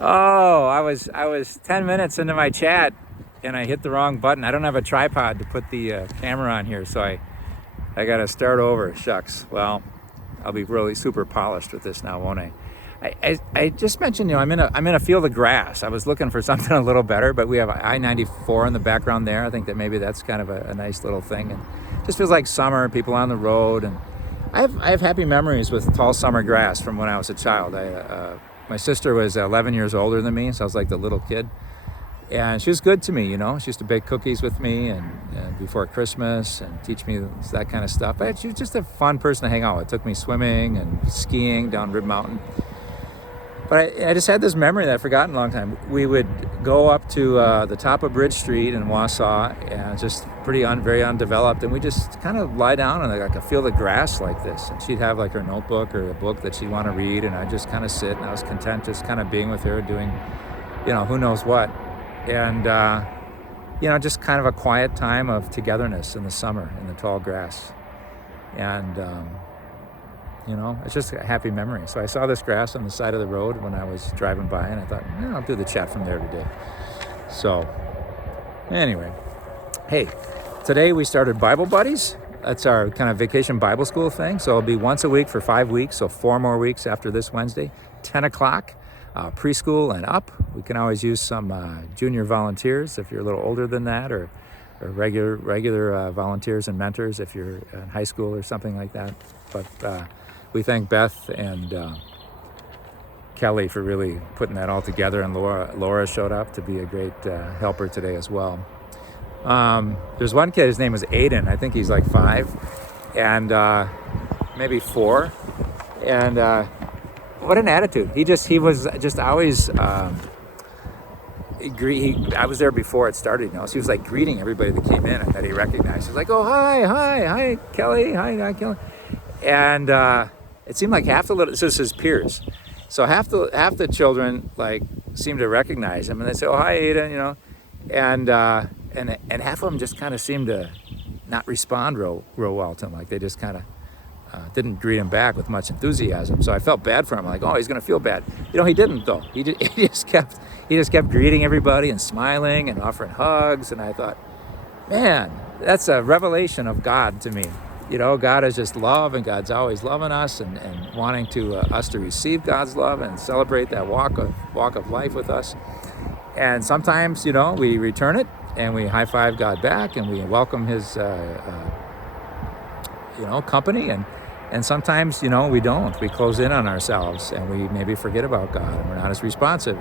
Oh, I was 10 minutes into my chat and I hit the wrong button. I don't have a tripod to put the camera on here, so I got to start over. Shucks. Well, I'll be really super polished with this now, won't I? I just mentioned, I'm in a field of grass. I was looking for something a little better, but we have I-94 in the background there. I think that maybe that's kind of a nice little thing, and it just feels like summer. People on the road, and I have happy memories with tall summer grass from when I was a child. My sister was 11 years older than me, so I was like the little kid. And she was good to me, She used to bake cookies with me and before Christmas and teach me that kind of stuff. But she was just a fun person to hang out with. Took me swimming and skiing down Rib Mountain. But I just had this memory that I've forgotten a long time. We would go up to the top of Bridge Street in Wausau, and just very undeveloped, and we just kind of lie down on like a field of grass like this. And she'd have like her notebook or a book that she'd want to read, and I'd just kind of sit, and I was content just kind of being with her, doing, who knows what. And, just kind of a quiet time of togetherness in the summer in the tall grass. And, it's just a happy memory. So I saw this grass on the side of the road when I was driving by, and I thought, I'll do the chat from there today. So anyway, hey, today we started Bible Buddies. That's our kind of vacation Bible school thing. So it'll be once a week for 5 weeks, so 4 more weeks after this Wednesday, 10 o'clock. Preschool and up. We can always use some junior volunteers if you're a little older than that, or regular volunteers and mentors if you're in high school or something like that. But we thank Beth and Kelly for really putting that all together, and Laura showed up to be a great helper today as well. There's one kid, his name is Aiden. I think he's like 5 and maybe 4, and what an attitude. He was just always, I was there before it started, so he was like greeting everybody that came in and that he recognized. He was like, oh, hi, Kelly, hi, Kelly. And it seemed like this is his peers. So half the children like seemed to recognize him, and they say, oh, hi, Aiden, and half of them just kind of seemed to not respond real well to him. Like they just kind of didn't greet him back with much enthusiasm. So I felt bad for him. Like, oh, he's going to feel bad. He didn't though. He just kept greeting everybody and smiling and offering hugs. And I thought, man, that's a revelation of God to me. God is just love, and God's always loving us and wanting to us to receive God's love and celebrate that walk of life with us. And sometimes, we return it and we high five God back and we welcome His, company. And sometimes, we don't. We close in on ourselves and we maybe forget about God and we're not as responsive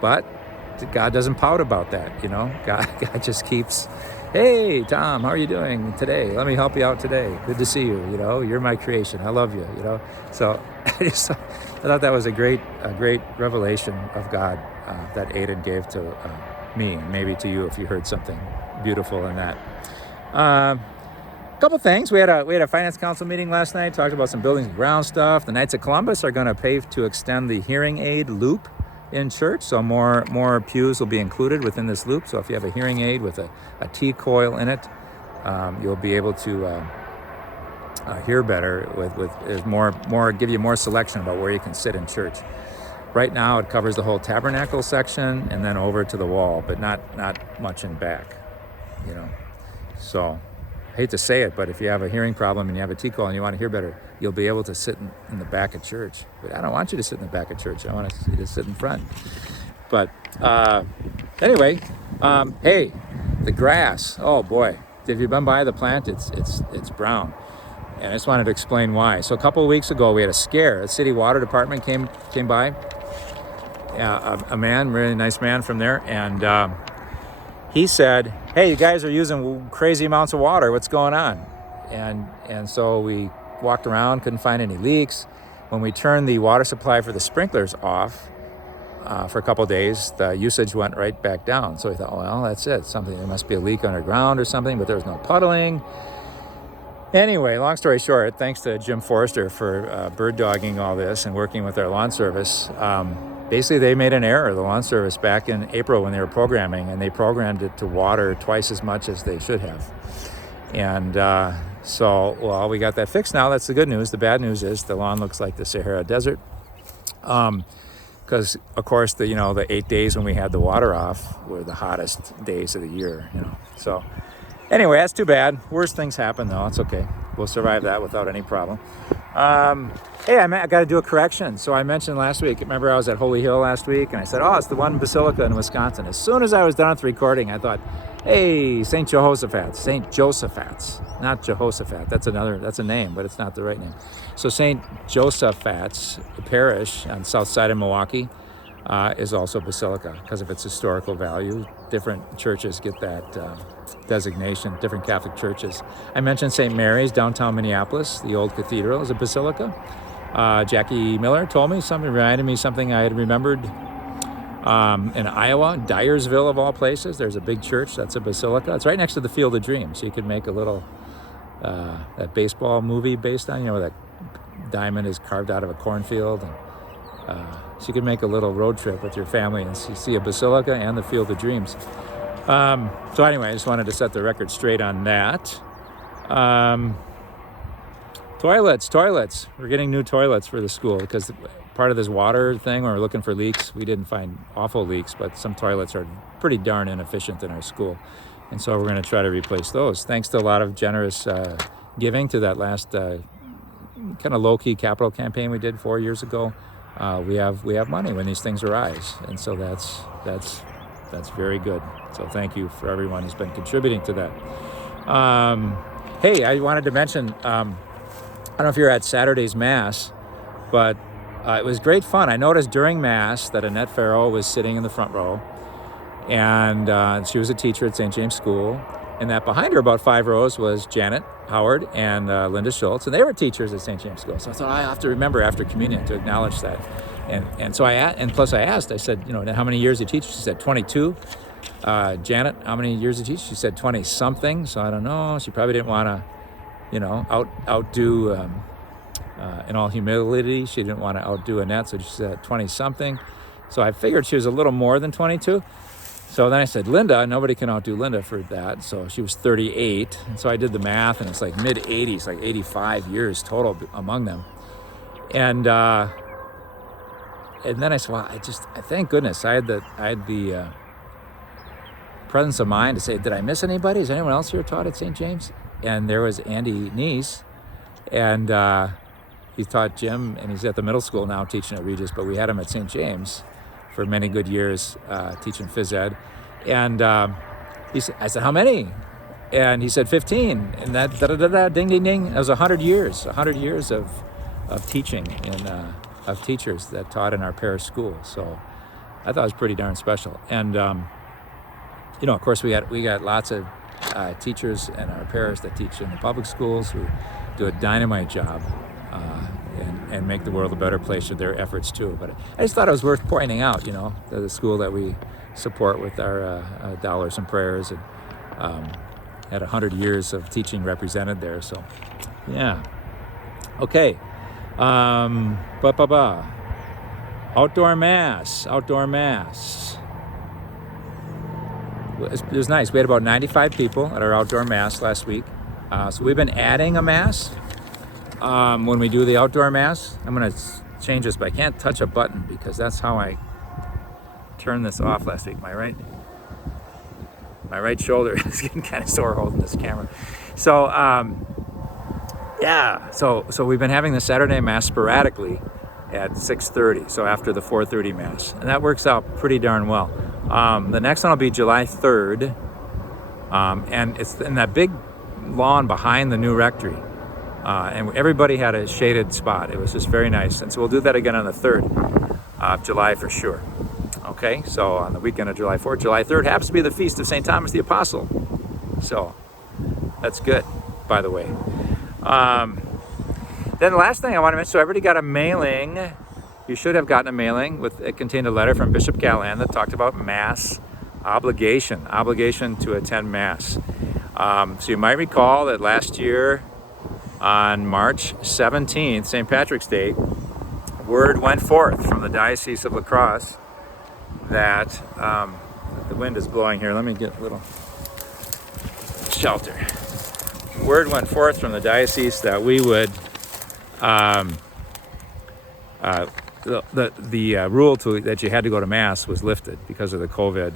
but God doesn't pout about that, God just keeps, hey, Tom, how are you doing today? Let me help you out today. Good to see you, you're my creation. I love you, So I thought that was a great revelation of God that Aiden gave to me, and maybe to you if you heard something beautiful in that. Couple things. We had a finance council meeting last night, talked about some buildings and ground stuff. The Knights of Columbus are going to pay to extend the hearing aid loop in church, so more pews will be included within this loop. So if you have a hearing aid with a T-coil in it, you'll be able to hear better with more give you more selection about where you can sit in church. Right now it covers the whole tabernacle section and then over to the wall, but not much in back, So I hate to say it, but if you have a hearing problem and you have a T-coil and you want to hear better, you'll be able to sit in the back of church. But I don't want you to sit in the back of church. I want you to sit in front. But anyway, hey, the grass. Oh boy, have you been by the plant? It's brown, and I just wanted to explain why. So a couple of weeks ago, we had a scare. The city water department came by. A man, really nice man from there, and he said, hey, you guys are using crazy amounts of water. What's going on? And so we walked around, couldn't find any leaks. When we turned the water supply for the sprinklers off for a couple of days, the usage went right back down. So we thought, well, that's it. There must be a leak underground or something, but there was no puddling. Anyway, long story short, thanks to Jim Forrester for bird dogging all this and working with our lawn service. Basically, they made an error, the lawn service, back in April when they were programming, and they programmed it to water twice as much as they should have. And we got that fixed now. That's the good news. The bad news is the lawn looks like the Sahara Desert. because of course the 8 days when we had the water off were the hottest days of the year. So anyway, that's too bad. Worst things happen though. It's okay. We'll survive that without any problem. Hey, I got to do a correction. So I mentioned last week, remember I was at Holy Hill last week, and I said, it's the one basilica in Wisconsin. As soon as I was done with recording, I thought, hey, St. Jehoshaphat's, not Jehoshaphat. That's a name, but it's not the right name. So St. Joseph's Parish on south side of Milwaukee is also basilica because of its historical value. Different churches get that designation, different Catholic churches. I mentioned St. Mary's, downtown Minneapolis, the old cathedral is a basilica. Jackie Miller told me something, reminded me something I had remembered in Iowa, Dyersville of all places. There's a big church that's a basilica. It's right next to the Field of Dreams. So you could make a little, that baseball movie based on, where that diamond is carved out of a cornfield. And, so you could make a little road trip with your family and see a basilica and the Field of Dreams. So anyway, I just wanted to set the record straight on that. Toilets. We're getting new toilets for the school because part of this water thing, when we're looking for leaks, we didn't find awful leaks, but some toilets are pretty darn inefficient in our school. And so we're going to try to replace those. Thanks to a lot of generous giving to that last kind of low-key capital campaign we did 4 years ago. We have money when these things arise. And so that's very good. So thank you for everyone who's been contributing to that. Hey, I wanted to mention, I don't know if you're at Saturday's Mass, but it was great fun. I noticed during Mass that Annette Farrow was sitting in the front row, and she was a teacher at St. James School, and that behind her, about 5 rows, was Janet Howard and Linda Schultz, and they were teachers at St. James School. So I thought I have to remember after communion to acknowledge that. And so I asked, I said, how many years you teach? She said 22. Janet, how many years you teach? She said 20 something. So I don't know. She probably didn't want to, outdo, in all humility, she didn't want to outdo Annette. So she said 20 something. So I figured she was a little more than 22. So then I said, Linda, nobody can outdo Linda for that. So she was 38. And so I did the math, and it's like mid 80s, like 85 years total among them. And then I said, well, I thank goodness I had the presence of mind to say, did I miss anybody? Is anyone else here taught at St. James? And there was Andy Neese, and he taught gym, and he's at the middle school now teaching at Regis, but we had him at St. James for many good years teaching phys ed. And I said, how many? And he said 15. And that ding, ding, ding. That was 100 years of teaching and of teachers that taught in our parish school. So I thought it was pretty darn special. And of course, we got lots of teachers in our parish that teach in the public schools who do a dynamite job and make the world a better place with their efforts too. But I just thought it was worth pointing out, the school that we support with our dollars and prayers, and had 100 years of teaching represented there. So, yeah. Okay. Outdoor mass. It was nice. We had about 95 people at our outdoor mass last week. So we've been adding a mass when we do the outdoor mass. I'm going to change this, but I can't touch a button because that's how I turned this off last week. My right shoulder is getting kind of sore holding this camera. So, so we've been having the Saturday Mass sporadically at 6:30, so after the 4:30 Mass. And that works out pretty darn well. The next one will be July 3rd, and it's in that big lawn behind the new rectory. And everybody had a shaded spot. It was just very nice. And so we'll do that again on the 3rd of July for sure. Okay, so on the weekend of July 4th, July 3rd happens to be the feast of St. Thomas the Apostle. So that's good, by the way. Then the last thing I want to mention, so everybody got a mailing. You should have gotten a mailing. It contained a letter from Bishop Callahan that talked about Mass obligation to attend Mass. So you might recall that last year on March 17th, St. Patrick's Day, word went forth from the Diocese of La Crosse that the wind is blowing here. Let me get a little shelter. Word went forth from the diocese that we would the rule that you had to go to Mass was lifted because of the COVID.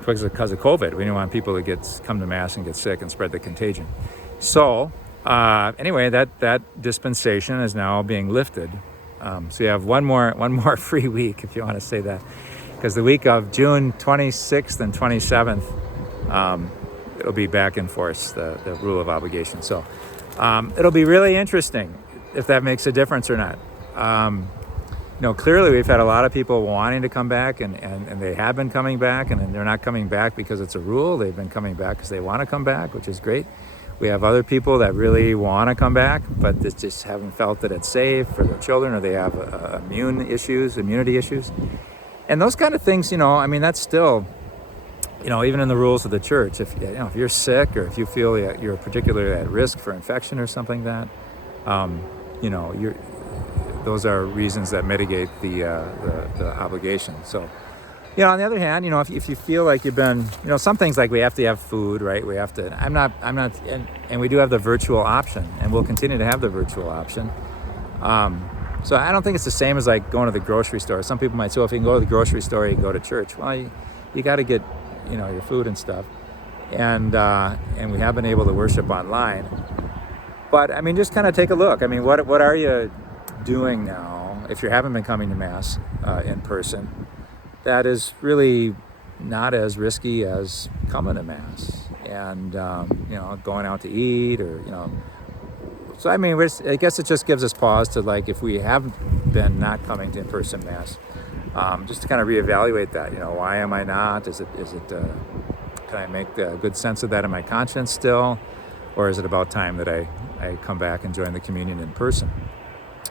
Because of COVID, we didn't want people to come to Mass and get sick and spread the contagion. So anyway, that dispensation is now being lifted. So you have one more free week, if you want to say that, because the week of June 26th and 27th, it'll be back in force, the rule of obligation. So it'll be really interesting if that makes a difference or not. Clearly we've had a lot of people wanting to come back, and they have been coming back, and they're not coming back because it's a rule. They've been coming back because they want to come back, which is great. We have other people that really want to come back, but they just haven't felt that it's safe for their children, or they have immunity issues. And those kind of things, that's still, even in the rules of the church, if you're sick, or if you feel that you're particularly at risk for infection or something like that, those are reasons that mitigate the obligation. So, on the other hand, if you feel like you've been, some things, like we have to have food, right? We have to, I'm not, and we do have the virtual option, and we'll continue to have the virtual option. So I don't think it's the same as like going to the grocery store. Some people might say, well, if you can go to the grocery store, you can go to church. Well, you got to get, your food and stuff. And we have been able to worship online. But, just kind of take a look. What are you doing now, if you haven't been coming to Mass in person, that is really not as risky as coming to Mass and going out to eat, or so I guess it just gives us pause to, like, if we have been not coming to in-person Mass, just to kind of reevaluate that. Why am I not? Is it can I make a good sense of that in my conscience still, or is it about time that I come back and join the communion in person?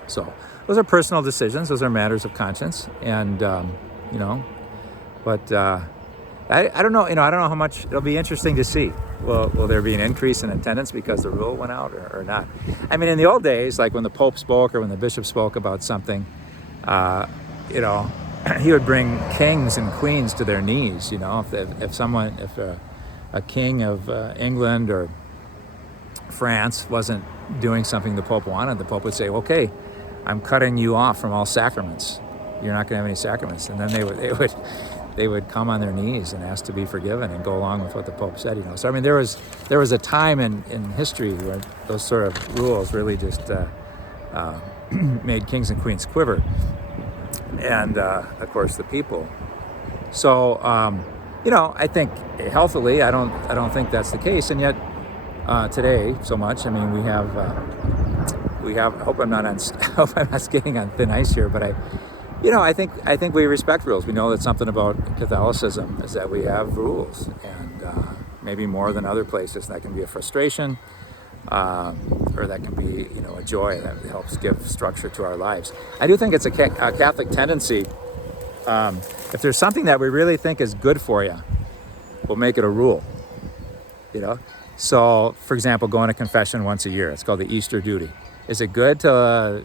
So those are personal decisions. Those are matters of conscience. And, but I don't know, I don't know how much. It'll be interesting to see. Will there be an increase in attendance because the rule went out, or not? In the old days, like when the Pope spoke or when the Bishop spoke about something, he would bring kings and queens to their knees. If a king of England or France wasn't doing something the Pope wanted, the Pope would say, okay, I'm cutting you off from all sacraments. You're not going to have any sacraments. And then they would come on their knees and ask to be forgiven and go along with what the Pope said. So there was a time in history where those sort of rules really just made kings and queens quiver, and of course the people. So I think healthily, I don't think that's the case. And yet today, so much. We have. I hope I'm not skating on thin ice here, but I think we respect rules. We know that something about Catholicism is that we have rules, and maybe more than other places. That can be a frustration, or that can be a joy that helps give structure to our lives. I do think it's a Catholic tendency. If there's something that we really think is good for you, we'll make it a rule. So, for example, going to confession once a year. It's called the Easter duty. Is it good to,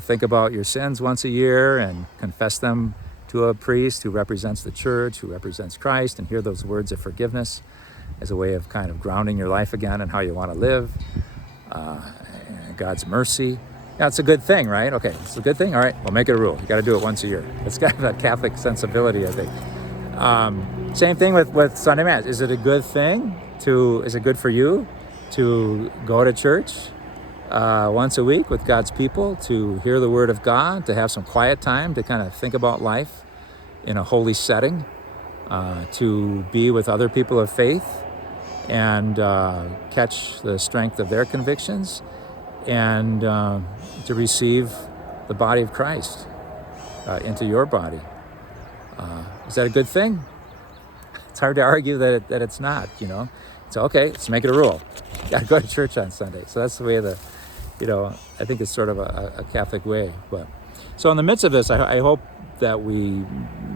think about your sins once a year and confess them to a priest who represents the church, who represents Christ, and hear those words of forgiveness as a way of kind of grounding your life again and how you want to live, and God's mercy? Yeah, it's a good thing, right? Okay, it's a good thing. All right, we'll make it a rule. You got to do it once a year. It's got that Catholic sensibility, I think. Same thing with Sunday Mass. Is it a good thing? Is it good for you to go to church once a week with God's people, to hear the Word of God, to have some quiet time, to kind of think about life in a holy setting, to be with other people of faith and catch the strength of their convictions, and to receive the body of Christ into your body? Is that a good thing? It's hard to argue that it's not, So, okay, let's make it a rule. You got to go to church on Sunday. So that's the way I think it's sort of a Catholic way. But so in the midst of this, I hope that we,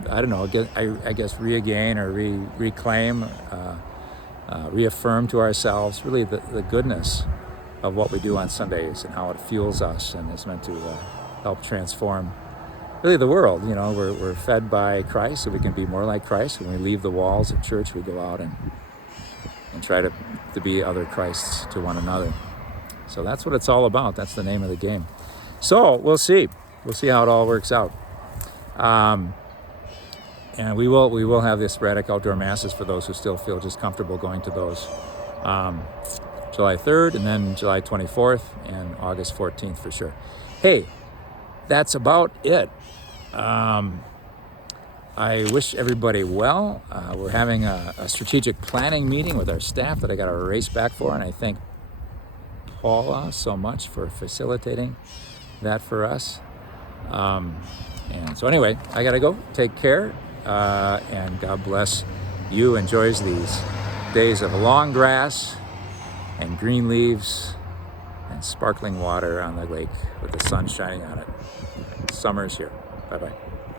I guess regain or reclaim, reaffirm to ourselves really the goodness of what we do on Sundays and how it fuels us and is meant to help transform really the world. We're fed by Christ so we can be more like Christ. When we leave the walls of church, we go out and try to be other Christs to one another. So that's what it's all about. That's the name of the game. So we'll see how it all works out. And we will have the sporadic outdoor masses for those who still feel just comfortable going to those. July 3rd and then July 24th and August 14th for sure. Hey, that's about it. I wish everybody well. We're having a strategic planning meeting with our staff that I got to race back for, and I thank Paula so much for facilitating that for us. And so anyway, I got to go. Take care, and God bless you. Enjoys these days of long grass and green leaves and sparkling water on the lake with the sun shining on it. Summer's here. Bye-bye.